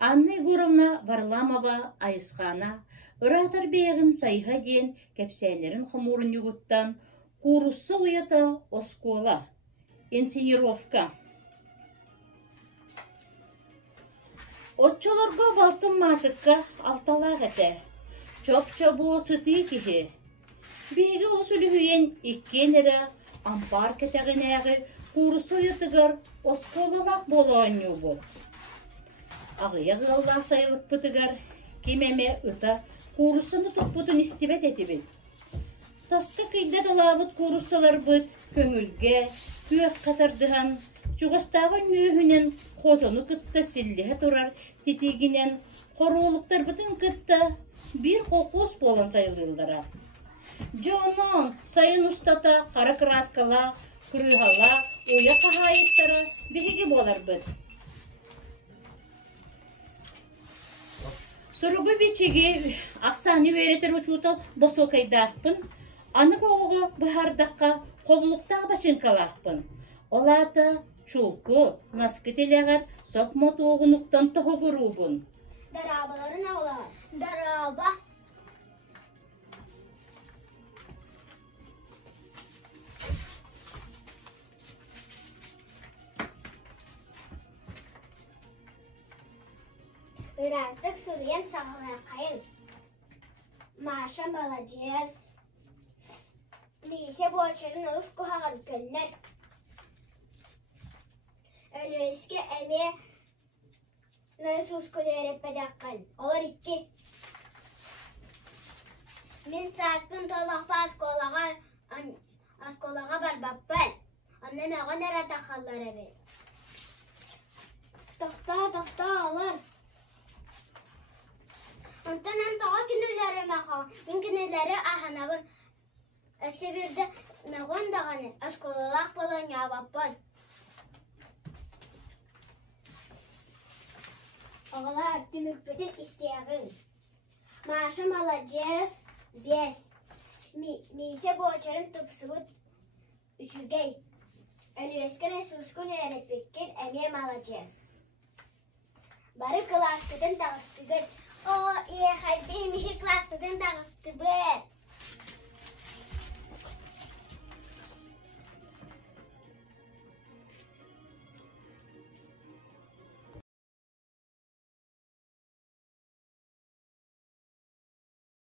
Анна Егоровна Варламова айысқана, ыратар бейгін сайға ден кәпсәлерін хомурын югуттан, курсы уята оскола, инсценировка. Отчолорға балтын масыққа алталақ әті. Чоп-чобу сыты кихи. Бейгі олсы үліхейен иккенері ампар кәтәғінәғі курсы уятығар осколалақ болуан юбу. Ағыяғы Аллах сайылық бұтығар кемеме ұта курсыны тұқпытын істебет етебет. Таста күйді дылабыт курсылар бұт көңілге, күйек қатардыған, чуғастағын мүйіхінен қотыны күтті сіллігі тұрар тетегінен қоролықтар бұтын күтті бір қоқос болын сайылдылдыра. Жонын сайын ұстата қары краскала, күріғала, оя қағайыттары бігіге болар бұт. Сұрыбы бечеге ақсаны өретер ұчутал босокайдақпын, анық оғы бұхардаққа қобылықтағы башынкалақпын. Олаты чулку, наскетелеғар соқмот оғынықтан тұғы бұрубын. Дарабаларын аула. Дараба. Birazcık sürüyen sağlayan kayın. Maşa balacağız. Lise bu açarın olup kuhagan gönler. Öyle eski emeğe nasıl öğretip bedakkan. Olur iki. Min saçpın tolak askolağa barbabbal. Anneme o nere takhallara ver. Tahta alır. Ondan tağa günleri maha, min günleri ahanabın. Sebirde meğon dağını, askololak bolon yababbal. Oğlar tümük bütün isteğin. Maaşım alacağız, 5. Mise boğaçarın topsuvut 3'ügey. Ölüyeskene suskun öğretmekken emeğim alacağız. Barı klaskıdın dağıstıgır. O iyi kalbim iyi klaskıdın dağıstıgır.